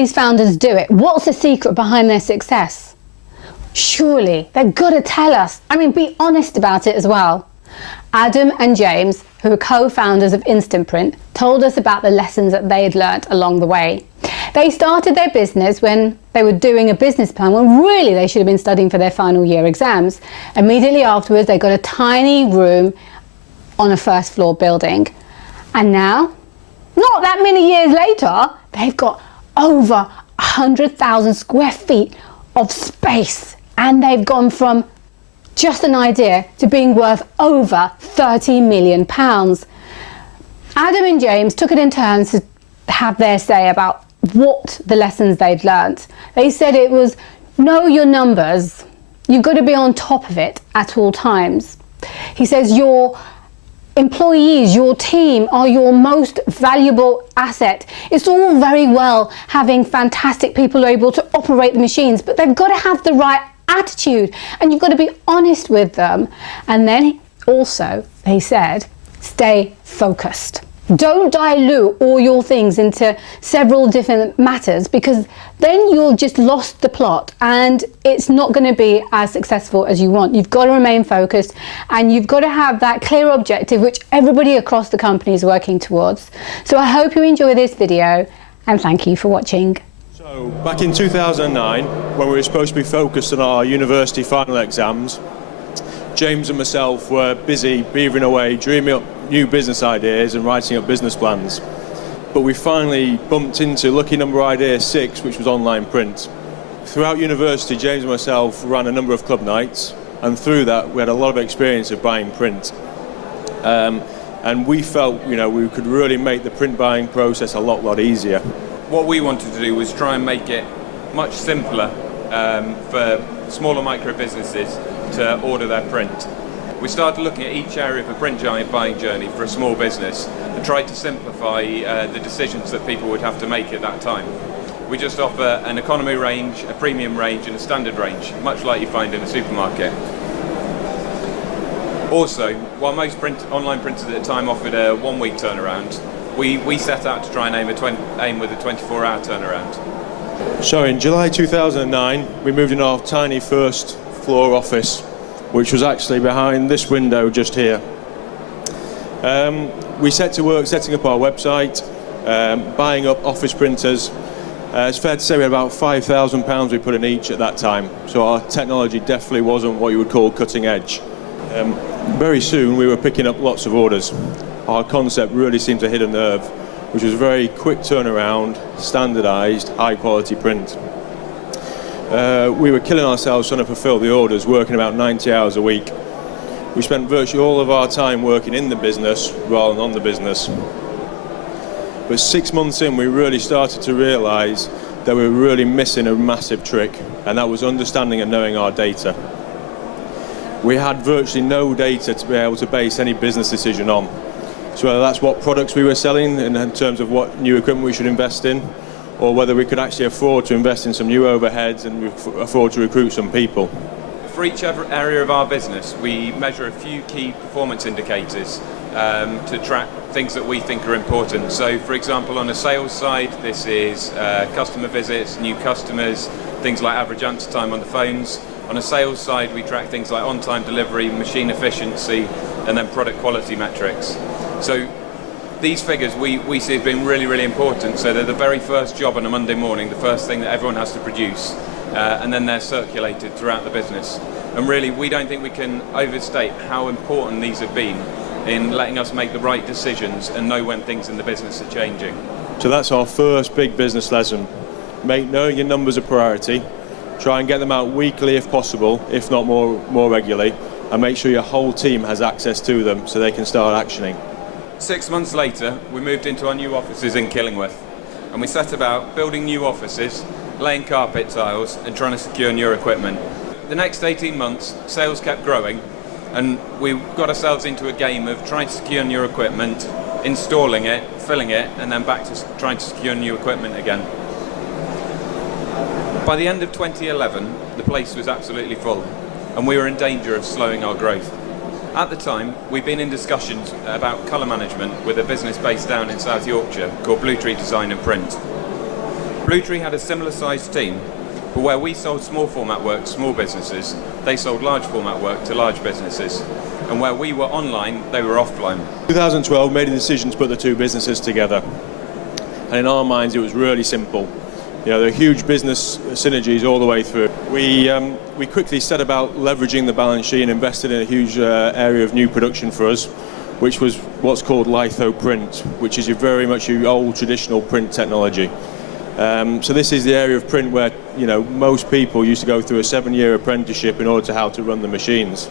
these founders do it? What's the secret behind their success? Surely they've got to tell us. I mean, be honest about it as well. Adam and James, who are co-founders of InstantPrint, told us about the lessons that they had learnt along the way. They started their business when they were doing a business plan, when really they should have been studying for their final year exams. Immediately afterwards, they got a tiny room on a first floor building. And now, not that many years later, they've got over 100,000 square feet of space. And they've gone from just an idea to being worth over £30 million. Adam and James took it in turns to have their say about what the lessons they'd learnt. They said it was know your numbers. You've got to be on top of it at all times. He says your employees, your team are your most valuable asset. It's all very well having fantastic people able to operate the machines, but they've got to have the right attitude and you've got to be honest with them. And then also they said, stay focused. Don't dilute all your things into several different matters, because then you'll just lost the plot and it's not going to be as successful as you want. You've got to remain focused and you've got to have that clear objective which everybody across the company is working towards. So I hope you enjoy this video and thank you for watching. So back in 2009, when we were supposed to be focused on our university final exams, James and myself were busy beavering away, dreaming up new business ideas and writing up business plans. But we finally bumped into lucky number idea 6, which was online print. Throughout university, James and myself ran a number of club nights, and through that we had a lot of experience of buying print. And we felt, we could really make the print buying process a lot easier. What we wanted to do was try and make it much simpler for smaller micro businesses to order their print. We started looking at each area of the print buying journey for a small business and tried to simplify the decisions that people would have to make at that time. We just offer an economy range, a premium range and a standard range, much like you find in a supermarket. Also, while most online printers at the time offered a 1-week turnaround, we set out to try and aim with a 24-hour turnaround. So in July 2009, we moved in our tiny first floor office, which was actually behind this window just here. We set to work setting up our website, buying up office printers. It's fair to say we had about £5,000 we put in each at that time, so our technology definitely wasn't what you would call cutting edge. Very soon we were picking up lots of orders. Our concept really seemed to hit a nerve, which was very quick turnaround, standardised, high quality print. We were killing ourselves trying to fulfill the orders, working about 90 hours a week. We spent virtually all of our time working in the business rather than on the business. But 6 months in, we really started to realise that we were really missing a massive trick, and that was understanding and knowing our data. We had virtually no data to be able to base any business decision on. So whether that's what products we were selling in terms of what new equipment we should invest in, or whether we could actually afford to invest in some new overheads and afford to recruit some people. For each area of our business, we measure a few key performance indicators to track things that we think are important. So, for example, on the sales side, this is customer visits, new customers, things like average answer time on the phones. On the sales side, we track things like on-time delivery, machine efficiency, and then product quality metrics. So these figures we see as being really important, so they're the very first job on a Monday morning, the first thing that everyone has to produce, and then they're circulated throughout the business. And really, we don't think we can overstate how important these have been in letting us make the right decisions and know when things in the business are changing. So that's our first big business lesson. Make knowing your numbers a priority, try and get them out weekly if possible, if not more regularly, and make sure your whole team has access to them so they can start actioning. 6 months later, we moved into our new offices in Killingworth, and we set about building new offices, laying carpet tiles, and trying to secure new equipment. The next 18 months, sales kept growing, and we got ourselves into a game of trying to secure new equipment, installing it, filling it, and then back to trying to secure new equipment again. By the end of 2011, the place was absolutely full, and we were in danger of slowing our growth. At the time, we'd been in discussions about colour management with a business based down in South Yorkshire called Blue Tree Design and Print. Bluetree had a similar sized team, but where we sold small format work to small businesses, they sold large format work to large businesses. And where we were online, they were offline. 2012 made a decision to put the two businesses together. And in our minds, it was really simple. You know, there are huge business synergies all the way through. We quickly set about leveraging the balance sheet and invested in a huge area of new production for us, which was what's called litho print, which is very much your old traditional print technology. So this is the area of print where, you know, most people used to go through a 7-year apprenticeship in order to how to run the machines.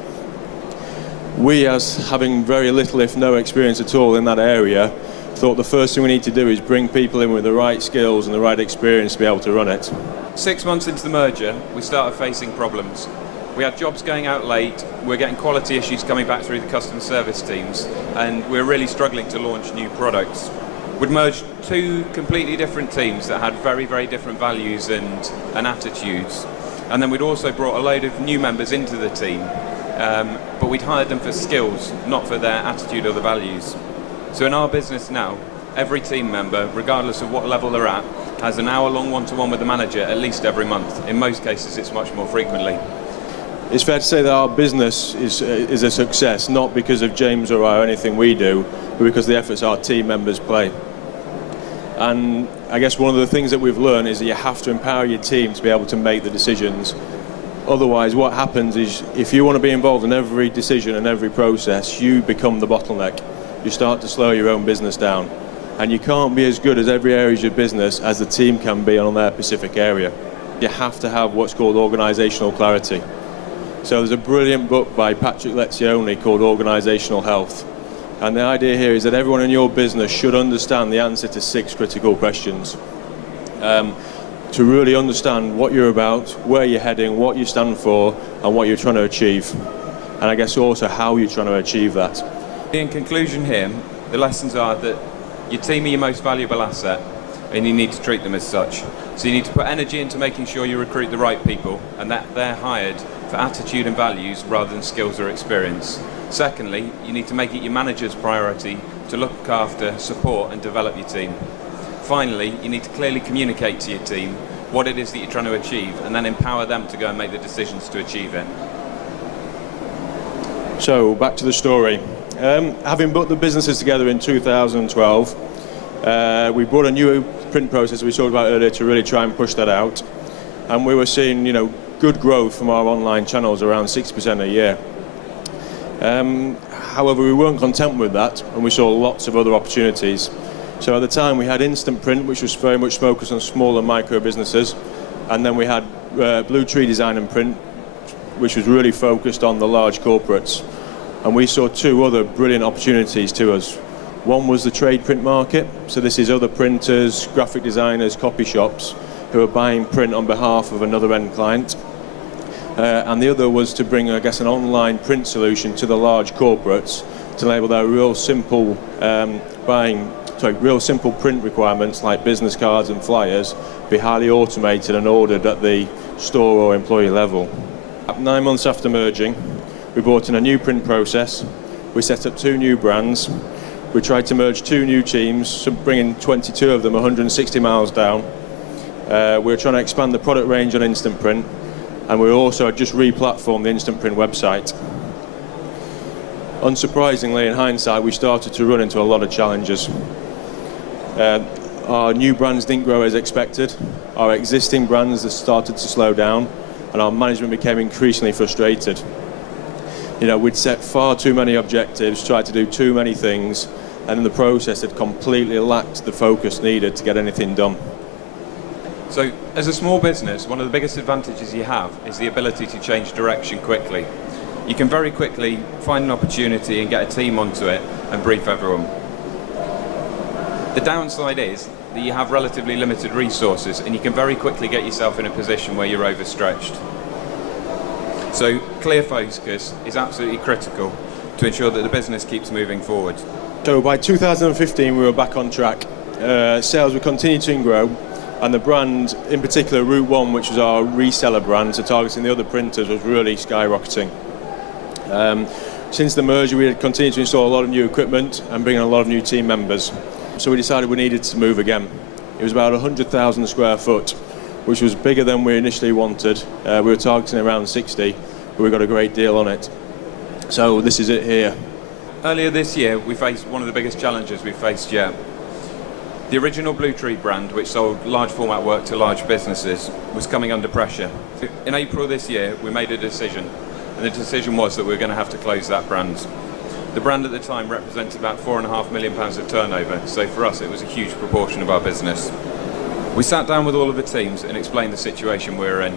We, as having very little if no experience at all in that area, thought the first thing we need to do is bring people in with the right skills and the right experience to be able to run it. 6 months into the merger, we started facing problems. We had jobs going out late, we're getting quality issues coming back through the customer service teams, and we're really struggling to launch new products. We'd merged two completely different teams that had very, very different values and attitudes. And then we'd also brought a load of new members into the team, but we'd hired them for skills, not for their attitude or the values. So in our business now, every team member, regardless of what level they're at, has an hour-long one-to-one with the manager at least every month. In most cases, it's much more frequently. It's fair to say that our business is a success, not because of James or I or anything we do, but because of the efforts our team members play. And I guess one of the things that we've learned is that you have to empower your team to be able to make the decisions. Otherwise, what happens is, if you want to be involved in every decision and every process, you become the bottleneck. You start to slow your own business down. And you can't be as good as every area of your business as the team can be on their specific area. You have to have what's called organisational clarity. So there's a brilliant book by Patrick Lencioni called Organisational Health. And the idea here is that everyone in your business should understand the answer to 6 critical questions. To really understand what you're about, where you're heading, what you stand for, and what you're trying to achieve. And I guess also how you're trying to achieve that. In conclusion here, the lessons are that your team are your most valuable asset, and you need to treat them as such. So you need to put energy into making sure you recruit the right people, and that they're hired for attitude and values rather than skills or experience. Secondly, you need to make it your manager's priority to look after, support and develop your team. Finally, you need to clearly communicate to your team what it is that you're trying to achieve, and then empower them to go and make the decisions to achieve it. So back to the story. Having put the businesses together in 2012, we brought a new print process we talked about earlier to really try and push that out. And we were seeing, you know, good growth from our online channels, around 6% a year. However, we weren't content with that, and we saw lots of other opportunities. So at the time we had InstantPrint, which was very much focused on small and micro businesses, and then we had Bluetree Design and Print, which was really focused on the large corporates. And we saw 2 other brilliant opportunities to us. One was the trade print market, so this is other printers, graphic designers, copy shops who are buying print on behalf of another end client. And the other was to bring, I guess, an online print solution to the large corporates to enable their real simple real simple print requirements like business cards and flyers be highly automated and ordered at the store or employee level. 9 months after merging, we brought in a new print process. We set up 2 new brands. We tried to merge 2 new teams, bringing 22 of them 160 miles down. We were trying to expand the product range on InstantPrint, and we also had just re-platformed the InstantPrint website. Unsurprisingly, in hindsight, we started to run into a lot of challenges. Our new brands didn't grow as expected. Our existing brands have started to slow down, and our management became increasingly frustrated. You know, we'd set far too many objectives, tried to do too many things, and in the process had completely lacked the focus needed to get anything done. So, as a small business, one of the biggest advantages you have is the ability to change direction quickly. You can very quickly find an opportunity and get a team onto it and brief everyone. The downside is that you have relatively limited resources, and you can very quickly get yourself in a position where you're overstretched. So clear focus is absolutely critical to ensure that the business keeps moving forward. So by 2015 we were back on track. Sales were continuing to grow, and the brand, in particular Route 1, which was our reseller brand, so targeting the other printers, was really skyrocketing. Since the merger we had continued to install a lot of new equipment and bring in a lot of new team members. So we decided we needed to move again. It was about 100,000 square foot, which was bigger than we initially wanted. We were targeting around 60, but we got a great deal on it. So this is it here. Earlier this year, we faced one of the biggest challenges we've faced yet. The original Blue Tree brand, which sold large format work to large businesses, was coming under pressure. In April this year, we made a decision, and the decision was that we were going to have to close that brand. The brand at the time represented about £4.5 million of turnover, so for us it was a huge proportion of our business. We sat down with all of the teams and explained the situation we were in.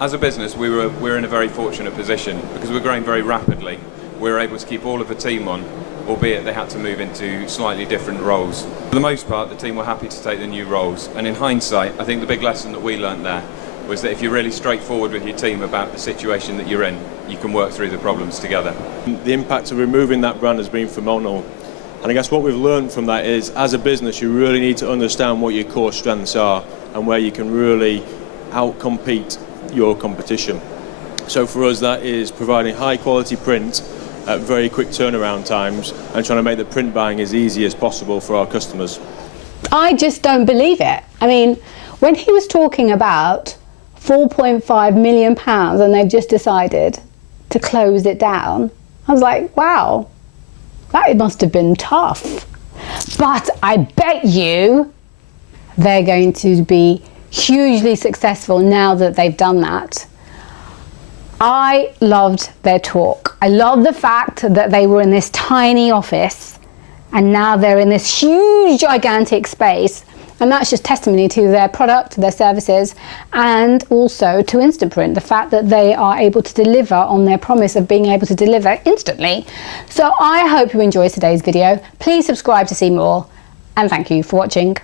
As a business, we were in a very fortunate position because we're growing very rapidly. We were able to keep all of the team on, albeit they had to move into slightly different roles. For the most part, the team were happy to take the new roles, and in hindsight, I think the big lesson that we learnt there was that if you're really straightforward with your team about the situation that you're in, you can work through the problems together. The impact of removing that brand has been phenomenal. And I guess what we've learned from that is, as a business, you really need to understand what your core strengths are and where you can really outcompete your competition. So for us, that is providing high quality print at very quick turnaround times and trying to make the print buying as easy as possible for our customers. I just don't believe it. I mean, when he was talking about £4.5 million and they've just decided to close it down, I was like, wow, that must have been tough. But I bet you they're going to be hugely successful now that they've done that. I loved their talk. I love the fact that they were in this tiny office and now they're in this huge, gigantic space. And that's just testimony to their product, their services, and also to InstantPrint, the fact that they are able to deliver on their promise of being able to deliver instantly. So I hope you enjoyed today's video. Please subscribe to see more, and thank you for watching.